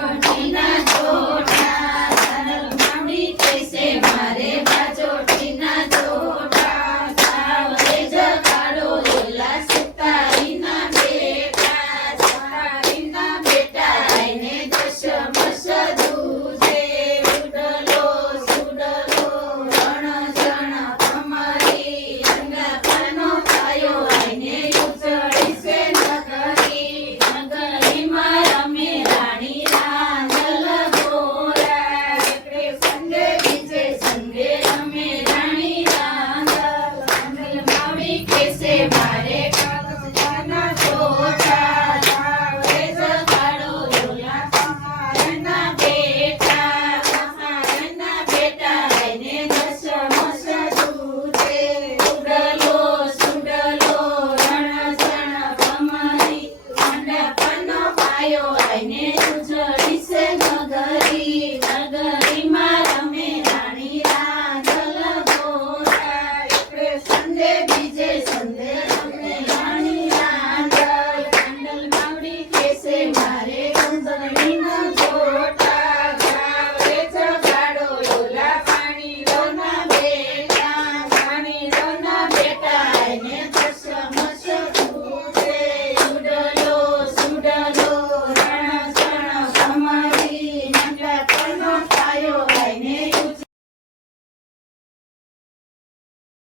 બાજોટીના જોટા સાનલ માવડી કહેશે મારે બાજોટીના જોટા સાવરે જગાડો લીલા સિતારીના બેટા આઈને દશમશ દૂધે ઉડલો સુડલો રણજણ કમરી અંગાપાનો પાયો આઈને ઉજળી છે નગરીમાં રમે રાણી રાંદલ ગોરા એકડે સંગે બીજે સંગે રમે રાણી રાંદલ માવડી કહેશે મારે કાગળના જોટા સાવરે જગાડો લીલા કમરના બેટા આઈને દશમશ દૂધે ઉડલો સુડલો રણજણ કમરી મંડપનો પાયો આઈને ઉજળી છે નગરીમાં રમે રાણી રાંદલ ગોરા એકડે સંગે બીજે સંગે